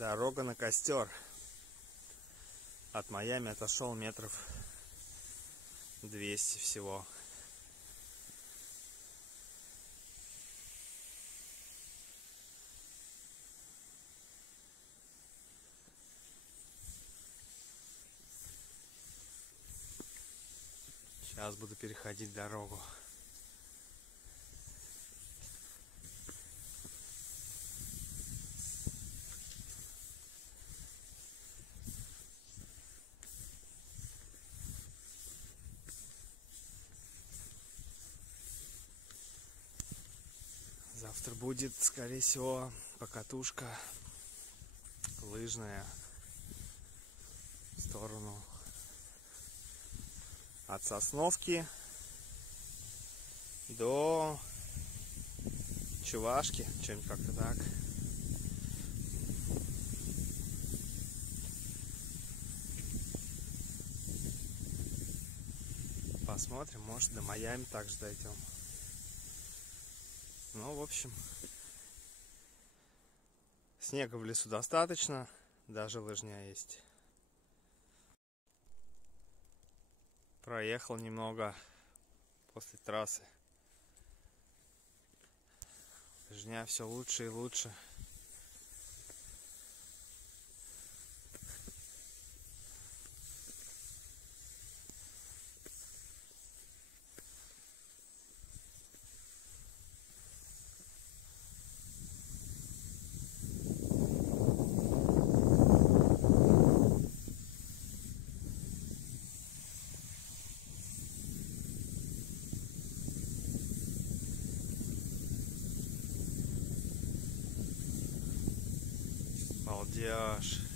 Дорога на костер. От Майами отошел метров 200 всего. Сейчас буду переходить дорогу. Завтра будет, скорее всего, покатушка лыжная в сторону от Сосновки до Чувашки, что-нибудь как-то так. Посмотрим, может, до Майами также дойдем. Ну, в общем, снега в лесу достаточно, даже лыжня есть. Проехал немного после трассы. Лыжня все лучше и лучше. Балдеж.